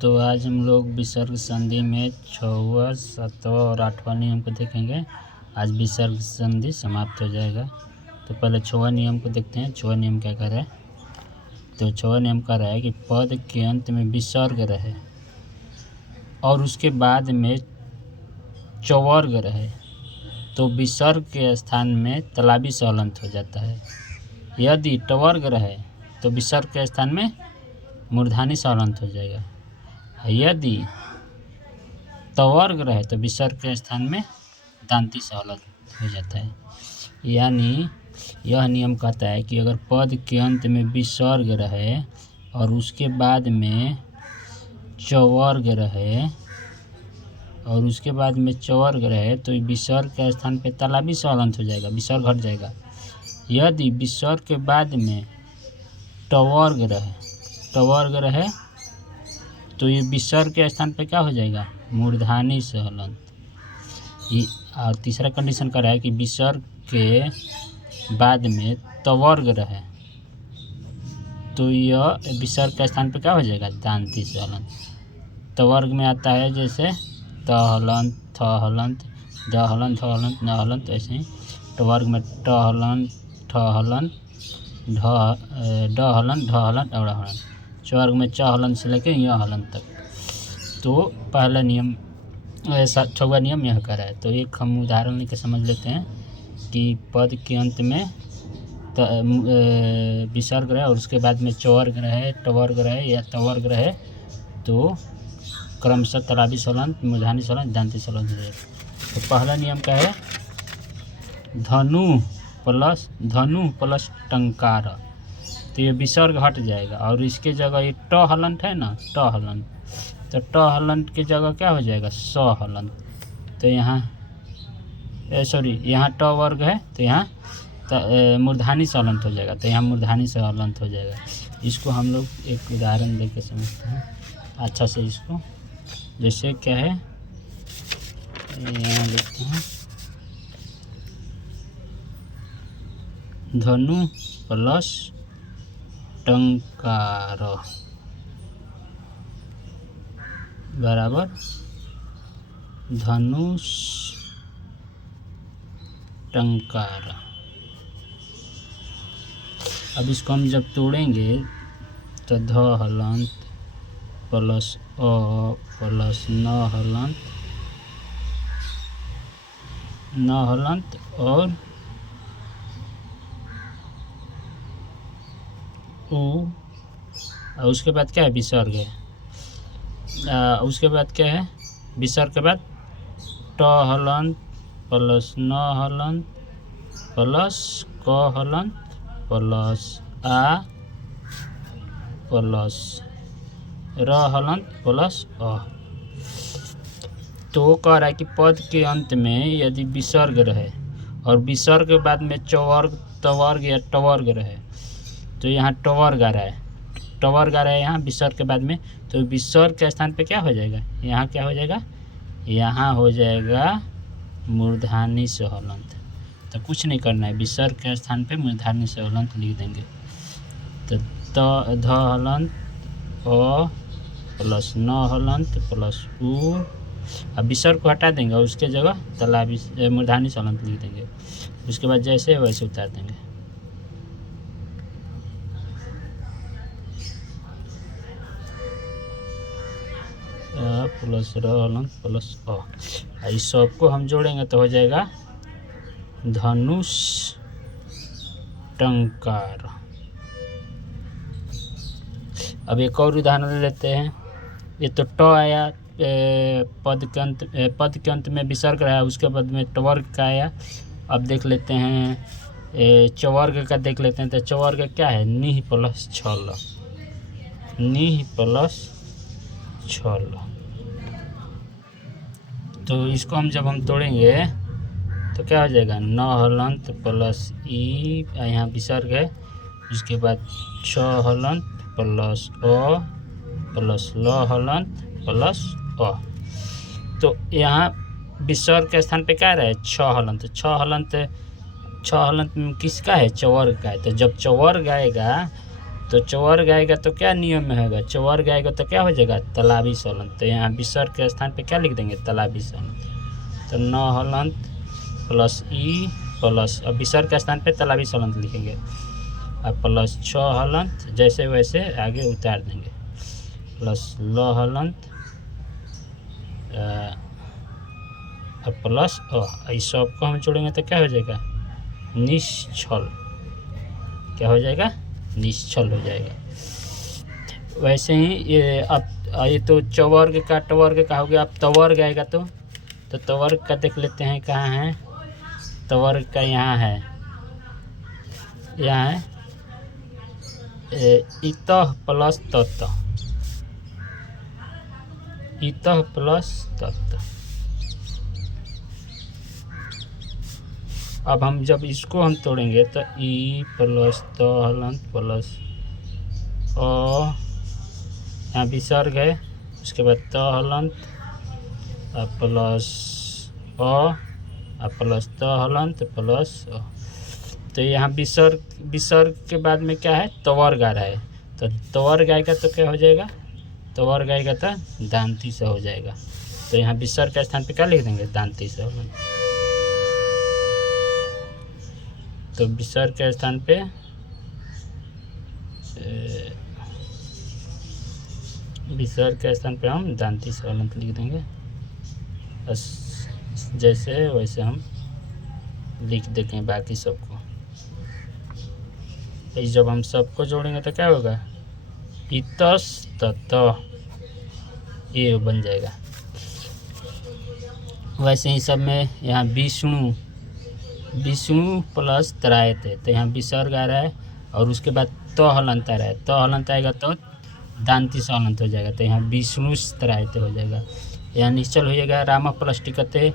तो आज हम लोग विसर्ग संधि में 6वां, 7वां और 8वां नियम को देखेंगे। आज विसर्ग संधि समाप्त हो जाएगा। तो पहले 6वां नियम को देखते हैं। 6वां नियम क्या कह रहा है? तो 6वां नियम कह रहा है कि पद के अंत में विसर्ग रहे और उसके बाद में चवर्ग रहे तो विसर्ग के स्थान में तालाबी सहलंत हो जाता है। यदि टवर्ग रहे तो विसर्ग के स्थान में मूर्धानी सहलंत हो जाएगा। यदि तवर्ग रहे तो विसर्ग के स्थान में दांती सहलंत हो जाता है। यानी यह नियम कहता है कि अगर पद के अंत में विसर्ग रहे और उसके बाद में चवर्ग रहे तो विसर्ग के स्थान पे तालाबी सहलंत हो जाएगा, विसर्ग हट जाएगा। यदि विसर्ग के बाद में टवर्ग रहे तो ये विसर्ग के स्थान पे क्या हो जाएगा? मूर्धानी सहलंत। और तीसरा कंडीशन का रहा है कि विसर्ग के बाद में तवर्ग रहे तो यह विसर्ग के स्थान पे क्या हो जाएगा? दांती सहलंत। तवर्ग में आता है जैसे तहलंत, थहलंत, दहलंत, थहलंत, नहलंत, ऐसे ही टवर्ग में टहलंत, ठहलंत, डहलंत, ढहलंत और हलंत। चवर्ग में चहलंत से लेकर यह हलंत तक। तो पहला नियम 6वां नियम यह कर रहा है। तो एक हम उदाहरण लेकर समझ लेते हैं कि पद के अंत में विसर्ग रहे और उसके बाद में चवर्ग रहे, टवर्ग रहे या तवर्ग रहे तो क्रमशः तालाबी सहलंत, मूर्धानी सहलंत, दांती सहलंत हो जाएगा। तो पहला नियम क्या है? धनु प्लस टंकार। तो ये विसर्ग हट जाएगा और इसके जगह ये ट हलंत है ना, ट हलंत, तो ट हलंत की जगह क्या हो जाएगा? स हलंत। तो यहाँ यहाँ ट वर्ग है तो यहाँ मूर्धानी सहलंत हो जाएगा। तो यहाँ मूर्धानी सहलंत हो जाएगा। इसको हम लोग एक उदाहरण लेके समझते हैं अच्छा से। इसको जैसे क्या है, यहाँ लिखते हैं धनु प्लस टंकार बराबर धनुष टंकार। अब इसको हम जब तोड़ेंगे तो ध हलंत प्लस अ प्लस न हलंत और उ, और उसके बाद क्या है? विसर्ग है। उसके बाद क्या है? विसर्ग के बाद ट हलंत प्लस न हलंत प्लस क हलंत प्लस आ प्लस र हलंत प्लस अ। तो कह रहा है कि पद के अंत में यदि विसर्ग रहे और विसर्ग के बाद में चवर्ग, तवर्ग या टवर्ग रहे तो यहाँ टवर्ग आ रहा है यहाँ विसर्ग के बाद में। तो विसर्ग के स्थान पे क्या हो जाएगा? यहाँ क्या हो जाएगा? यहाँ हो जाएगा मूर्धानी सहलंत। तो कुछ नहीं करना है, विसर्ग के स्थान पे मूर्धानी सहलंत लिख देंगे। तो ध हलंत अ प्लस न हलंत प्लस उ, अब विसर्ग को हटा देंगे और उसके जगह तालाबी मूर्धानी सहलंत लिख देंगे। उसके बाद जैसे है वैसे उतार देंगे। प्लस र हलंत प्लस अ, इस सबको हम जोड़ेंगे तो हो जाएगा धनुष टंकार। अब एक और उदाहरण लेते हैं। ये तो ट आया पद के अंत में विसर्ग रहा, उसके बाद में टवर्ग का आया। अब देख लेते हैं चवर्ग का देख लेते हैं। तो चवर्ग क्या है? नीह प्लस छल, नीह प्लस छल। तो इसको हम तोड़ेंगे तो क्या हो जाएगा? न हलंत प्लस ई, यहाँ विसर्ग है, उसके बाद छ हलंत प्लस अ प्लस ल हलंत प्लस अ। तो यहाँ विसर्ग के स्थान पे क्या रहा है? छ हलंत। छ हलंत किसका है? चवर्ग का है। तो जब चवर्ग आएगा तो चवर्ग आएगा तो क्या नियम में होगा, चवर्ग आएगा तो क्या हो जाएगा, तालाबी सलंत। तो यहाँ विसर्ग के स्थान पे क्या लिख देंगे, तालाबी सलंत। तो न हलंत प्लस ई प्लस, अब विसर्ग के स्थान पे तालाबी सलंत लिखेंगे, अब प्लस 6 हलंत, जैसे वैसे आगे उतार देंगे, प्लस ल हलंत अब प्लस इस सबको हम जोड़ेंगे तो क्या हो जाएगा, निश्चल। क्या हो जाएगा, निश्चल हो जाएगा। वैसे ही ये अब ये तो चवर्ग का टवर्ग का हो गया। अब तवर्ग आएगा तो तवर्ग का देख लेते हैं कहाँ है, तवर्ग का यहाँ है, यहाँ है इतः प्लस तत, इतः प्लस तत। अब हम जब इसको हम तोड़ेंगे तो ई प्लस त हलंत प्लस यहाँ विसर्ग है, उसके बाद त हलंत प्लस प्लस त हलंत प्लस तो यहाँ विसर्ग के बाद में क्या है, तवर्ग आ रहा है। तो तवर्ग आएगा तो क्या हो जाएगा, तवर्ग आएगा तो दांती से हो जाएगा। तो यहाँ विसर्ग के स्थान पे क्या लिख देंगे, दांती से। तो विसर्ग के स्थान पे विसर्ग के स्थान पे हम दांती से हलंत लिख देंगे, बस जैसे वैसे हम लिख देते हैं बाकी सबको। जब हम सबको जोड़ेंगे तो क्या होगा, इतस तत, ये बन जाएगा। वैसे ही सब में यहाँ विष्णु प्लस त्रायत है, तो यहाँ विसर्ग आ रहा है और उसके बाद तो हलंत आ रहा है, तो हलंत आएगा तो दांती से हलंत हो जाएगा, तो यहाँ विष्णु त्रायत हो जाएगा। यहाँ निश्चल हो जाएगा। राम प्लस टिकते,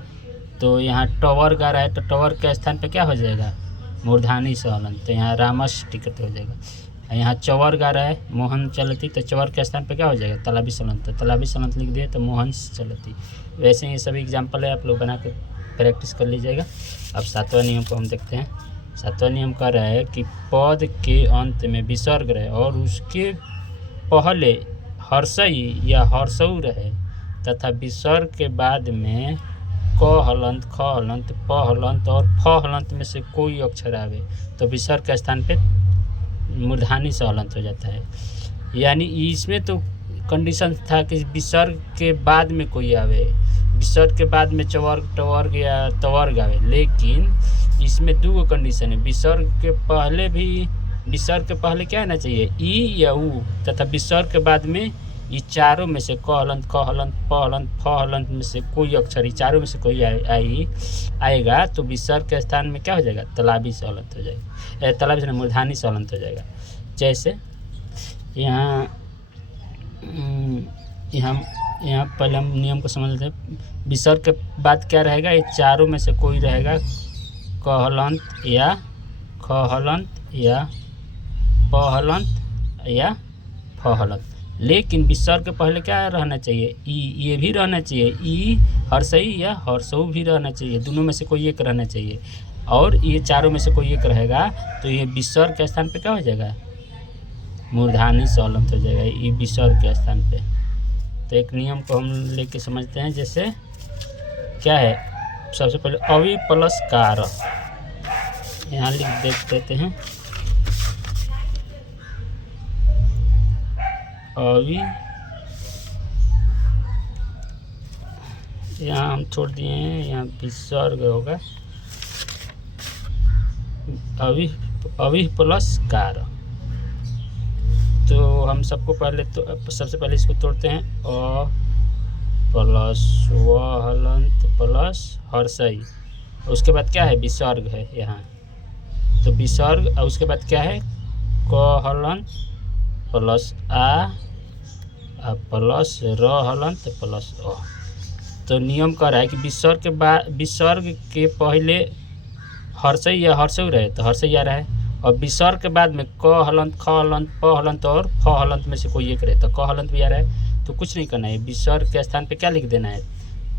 तो यहाँ टवर्ग आ रहा है, तो टवर्ग के स्थान पे क्या हो जाएगा, मूर्धानी से हलंत, तो यहाँ रामस टिकट हो जाएगा। यहाँ चवर्ग आ रहा है, मोहन चलती, तो चवर्ग के स्थान पे क्या हो जाएगा, तालाबी सलंत, तो तालाबी सलंत लिख दिए तो मोहन चलती। वैसे ही सभी एग्जाम्पल है, आप लोग बना के प्रैक्टिस कर लीजिएगा। अब 7वां नियम को हम देखते हैं। 7वां नियम कह रहा है कि पद के अंत में विसर्ग रहे और उसके पहले हर्षई या हर्षऊ रहे तथा विसर्ग के बाद में क हलंत, ख हलंत, प हलंत और फ हलंत में से कोई अक्षर आवे तो विसर्ग के स्थान पे मूर्धानी से हलंत हो जाता है। यानी इसमें तो कंडीशन था कि विसर्ग के बाद में कोई आवे, विसर्ग के बाद में चवर्ग टवर्ग या तवर्ग आवे, लेकिन इसमें दो कंडीशन है। विसर्ग के पहले क्या आना चाहिए, ई या ऊ, तथा विसर्ग के बाद में ये चारों में से क हलंत, ख हलंत, प हलंत, फ हलंत में से कोई अक्षर, ये चारों में से कोई आएगा तो विसर्ग के स्थान में क्या हो जाएगा, तालाबी से हलंत हो जाएगा, तालाबी से मूर्धानी से हलंत हो जाएगा। जैसे यहाँ पहले हम नियम को समझ लेते हैं। विसर्ग के बाद क्या रहेगा, ये चारों में से कोई रहेगा, क हलंत या ख हलंत या प हलंत या फ हलंत। लेकिन विसर्ग के पहले क्या रहना चाहिए, ई, ये भी रहना चाहिए, ई हर्षई या हर्षऊ भी रहना चाहिए, दोनों में से कोई एक रहना चाहिए। और ये चारों में से कोई एक रहेगा तो ये विसर्ग के स्थान पे क्या हो जाएगा, मूर्धानी से हलंत हो जाएगा, ये विसर्ग के स्थान पे। तो एक नियम को हम लेके समझते हैं। जैसे क्या है, सबसे पहले अवि प्लस कार, यहाँ देख देते हैं, अवि, यहाँ हम छोड़ दिए हैं, यहाँ विसर्ग होगा, अवि प्लस कार। तो हम सबको पहले तो सबसे पहले इसको तोड़ते हैं, अ प्लस व हलंत प्लस हर्षई, उसके बाद क्या है, विसर्ग है यहाँ, तो विसर्ग, और उसके बाद क्या है, क हलंत प्लस आ प्लस र हलंत प्लस अ। तो नियम कह रहा है कि विसर्ग के पहले हर्षई या हर्षऊ रहे तो हर्षई आ रहा है, और विसर्ग के बाद में क हलंत, ख हलंत, प हलंत और फ हलंत में से कोई एक रहे तो क हलंत भी आ रहा है। तो कुछ नहीं करना है, विसर्ग के स्थान पे क्या लिख देना है,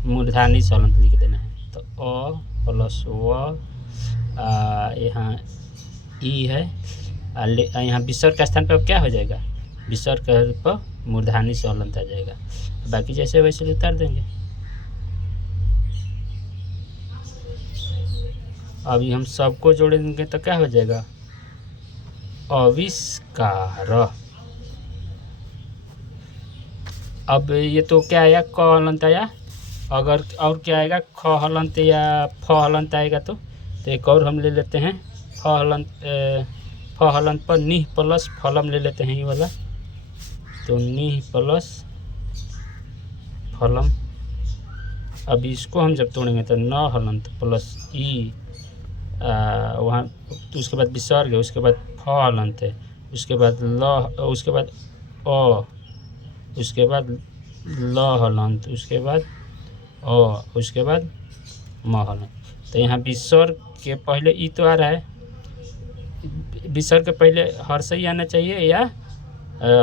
मूर्धानी से हलंत लिख देना है। तो अ प्लस व, यहाँ ई है, यहाँ विसर्ग के स्थान पर अब क्या हो जाएगा, विसर्ग पर मूर्धानी से हलंत आ जाएगा। बाकी जैसे वैसे उतार देंगे। अभी हम सबको जोड़ेंगे तो क्या हो जाएगा, आविष्कार। अब ये तो क्या आया, क हलंत आया। अगर और क्या आएगा, ख हलंत या फ हलंत आएगा तो एक और हम ले लेते हैं फ हलंत पर निह प्लस फलम ले लेते हैं ये वाला। तो निह प्लस फलम। अब इसको हम जब तोड़ेंगे तो न हलंत प्लस ई वहाँ, तो उसके बाद विसर्ग है, उसके बाद फ हलंत है, उसके बाद ल, उसके बाद अ, उसके बाद ल हलंत, उसके बाद अ, उसके बाद म हलंत। तो यहाँ विसर्ग के पहले ई तो आ रहा है, विसर्ग के पहले हर्षई आना चाहिए या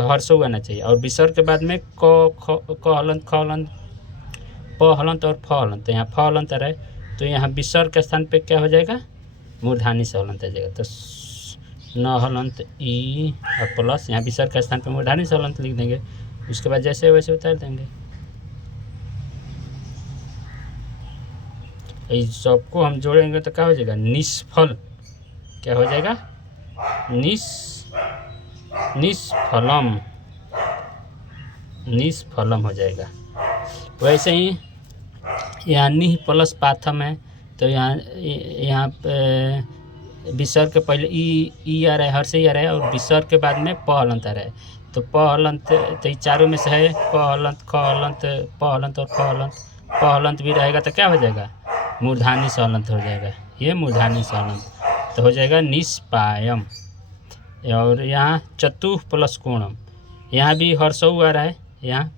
हर्षऊ आना चाहिए, और विसर्ग के बाद में क हलंत, ख हलंत, प हलंत और फ हलंत। तो यहाँ फ हलंत आ रहा है, तो यहाँ विसर्ग के स्थान पे क्या हो जाएगा, मूर्धानी से हलंत आ जाएगा। तो न हलंत ई और प्लस यहाँ विसर्ग के स्थान पे मूर्धानी से हलंत लिख देंगे। उसके बाद जैसे वैसे उतार देंगे। इस सबको हम जोड़ेंगे तो क्या हो जाएगा, निष्फल। क्या हो जाएगा, निष्फलम, निष्फलम हो जाएगा। वैसे ही यहाँ निह प्लस पाथम है, तो यहाँ विसर्ग के पहले ई आ रहा है, हर्षई आ रहा है, और विसर्ग के बाद में प हलंत आ रहा है। तो प हलंत तो ये चारों में से है, क हलंत, ख हलंत, प हलंत और फ हलंत। प हलंत भी रहेगा तो क्या हो जाएगा, मूर्धानी से हलंत हो जाएगा। ये मूर्धानी से हलंत तो हो जाएगा निष्पायम। और यहाँ चतुः प्लस कोणम, यहाँ भी हर्षऊ आ रहा है। यहाँ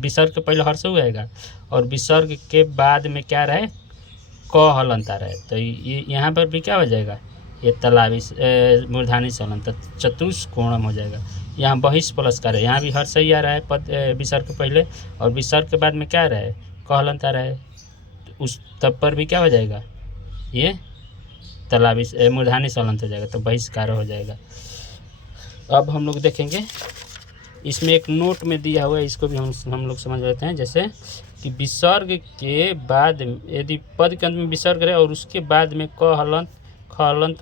विसर्ग के पहले हर्षऊ आएगा, और विसर्ग के बाद में क्या रहा है, क हलंत आ रहा है। तो ये यहाँ पर भी क्या हो जाएगा, ये तलावी मूर्धानी से हलंत, चतुष्कोणम हो जाएगा। यहाँ बहिष प्लस का है, यहाँ भी हर्षई आ रहा है पद विसर्ग के पहले, और विसर्ग के बाद में क्या आ रहा है, क हलंत आ रहा है। उस तब पर भी क्या हो जाएगा, ये तलावी मूर्धानी से हलंत हो जाएगा, तो बहिष्कार हो जाएगा। अब हम लोग देखेंगे, इसमें एक नोट में दिया हुआ है, इसको भी हम लोग समझ लेते हैं। जैसे कि विसर्ग के बाद यदि पद के अंत में विसर्ग रहे और उसके बाद में क हलंत, ख हलंत,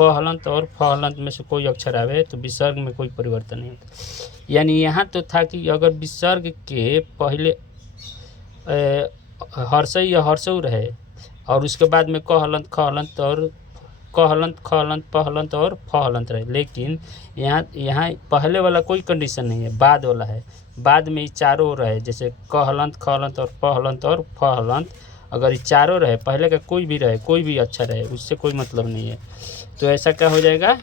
प हलंत और फ हलंत में से कोई अक्षर आवे तो विसर्ग में कोई परिवर्तन नहीं होता। यानी यहाँ तो था कि अगर विसर्ग के पहले हर्षई या हर्षऊ रहे और उसके बाद में क हलंत, ख हलंत और क हलंत, ख हलंत, प हलंत और फ हलंत रहे, लेकिन यहाँ पहले वाला कोई कंडीशन नहीं है, बाद वाला है। बाद में ये चारों रहे, जैसे क हलंत, ख हलंत और प हलंत और फ हलंत, अगर ये चारों रहे, पहले का कोई भी रहे, कोई भी अक्षर रहे, उससे कोई मतलब नहीं है। तो ऐसा क्या हो जाएगा,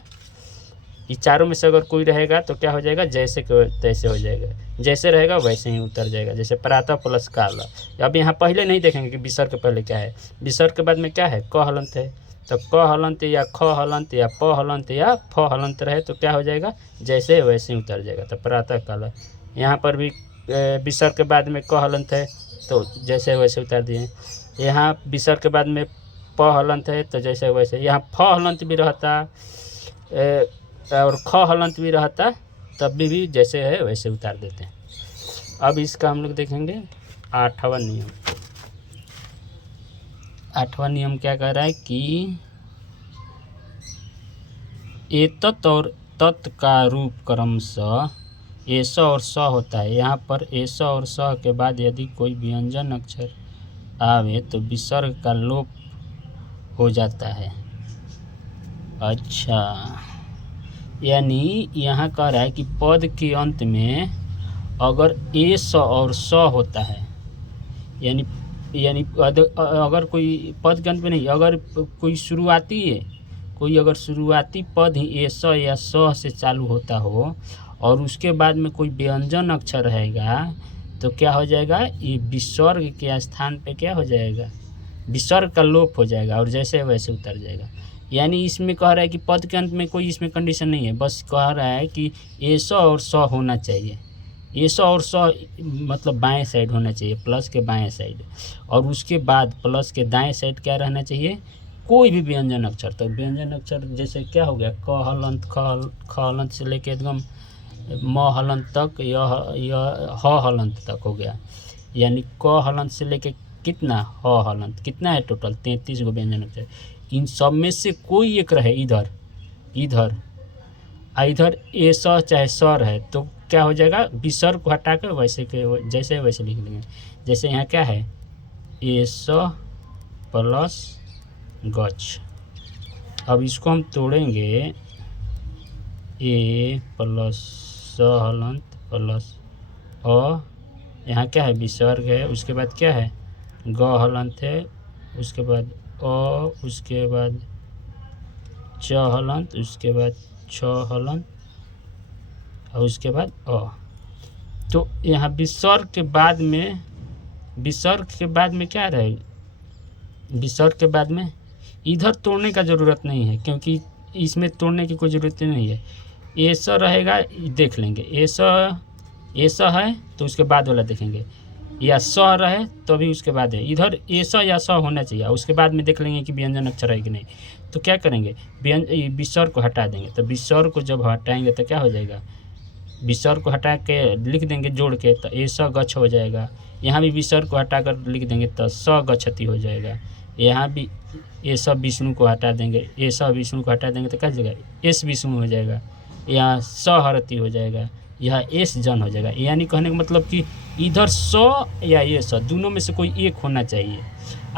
ये चारों में से अगर कोई रहेगा तो क्या हो जाएगा, जैसे तैसे हो जाएगा, जैसे रहेगा वैसे ही उतर जाएगा। जैसे प्रातः प्लस काल। अब यहाँ पहले नहीं देखेंगे कि विसर्ग के पहले क्या है, विसर्ग के बाद में क्या है, क हलंत है। तो क हलंत या ख हलंत या प हलंत या फ हलंत रहे तो क्या हो जाएगा, जैसे वैसे ही उतर जाएगा। तो प्रातः काल। यहाँ पर भी विसर्ग के बाद में क हलंत है तो जैसे वैसे उतार दिए। यहाँ विसर्ग के बाद में प हलंत है तो जैसे वैसे। यहाँ फ हलंत भी रहता और ख हलंत भी रहता, तब भी जैसे है वैसे उतार देते हैं। अब इसका हम लोग देखेंगे 8वां नियम। 8वां नियम क्या कह रहा है कि एतत् और तत् का रूप क्रमशः एस और स होता है। यहाँ पर एस और स के बाद यदि कोई व्यंजन अक्षर आवे तो विसर्ग का लोप हो जाता है। अच्छा, यानी यहाँ कह रहा है कि पद के अंत में अगर एस और स होता है, यानी अगर कोई पद के अंत में नहीं, अगर कोई शुरुआती है, कोई अगर शुरुआती पद ही एस या स से चालू होता हो और उसके बाद में कोई व्यंजन अक्षर रहेगा तो क्या हो जाएगा, ये विसर्ग के स्थान पे क्या हो जाएगा, विसर्ग का लोप हो जाएगा और जैसे वैसे उतर जाएगा। यानी इसमें कह रहा है कि पद के अंत में कोई इसमें कंडीशन नहीं है, बस कह रहा है कि एस और स होना चाहिए। एस और स मतलब बाएं साइड होना चाहिए, प्लस के बाएं साइड, और उसके बाद प्लस के दाएं साइड क्या रहना चाहिए, कोई भी व्यंजन अक्षर, तो व्यंजन अक्षर जैसे क्या हो गया, क हलंत, ख हलंत से लेके एकदम म हलंत तक, ह हलंत तक हो गया। यानी क हलंत से लेके कितना, ह हलंत, कितना है टोटल 33 गो व्यंजन अक्षर। इन सब में से कोई एक रहे इधर, इधर इधर ए स चाहे सर है, तो क्या हो जाएगा, विसर्ग को हटा कर वैसे के जैसे वैसे लिख लेंगे। जैसे यहाँ क्या है, ए स प्लस गच। अब इसको हम तोड़ेंगे, ए प्लस स हलंत प्लस अ, यहाँ क्या है, विसर्ग है, उसके बाद क्या है, ग हलंत है, उसके बाद अ, उसके बाद च हलंत, उसके बाद छ हलंत और उसके बाद अ। तो यहाँ विसर्ग के बाद में, विसर्ग के बाद में क्या रहे, विसर्ग के बाद में इधर तोड़ने का ज़रूरत नहीं है, क्योंकि इसमें तोड़ने की कोई ज़रूरत नहीं है। ऐसा रहेगा, देख लेंगे, ऐसा है तो उसके बाद वाला देखेंगे, या स रहे तो भी उसके बाद है। इधर ऐसा या स होना चाहिए, उसके बाद में देख लेंगे कि व्यंजन अक्षर है कि नहीं। तो क्या करेंगे, विसर्ग को हटा देंगे। तो विसर्ग को जब हटाएंगे तो क्या हो जाएगा, विसर्ग को हटा के लिख देंगे जोड़ के, तो ऐसा गच्छ हो जाएगा। यहाँ भी विसर्ग को हटा कर लिख देंगे तो स गच्छति हो जाएगा। यहाँ भी ऐसा विष्णु को हटा देंगे, ऐसा विष्णु को हटा देंगे तो क्या हो जाएगा, एस विष्णु हो जाएगा। यहाँ स हरति हो जाएगा, यह एस जन हो जाएगा। यानी कहने का मतलब कि इधर स या ये स दोनों में से कोई एक होना चाहिए,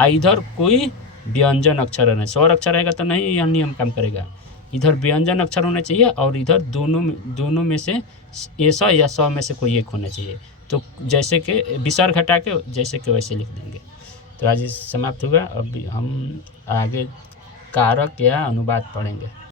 इधर कोई व्यंजन अक्षर है, स्वर अक्षर रहेगा तो नहीं यह नियम काम करेगा। इधर व्यंजन अक्षर होना चाहिए और इधर दोनों में से ऐसा या स में से कोई एक होना चाहिए। तो जैसे कि विसर्ग हटा के जैसे कि वैसे लिख देंगे। तो आज समाप्त हुआ। अब हम आगे कारक या अनुवाद पढ़ेंगे।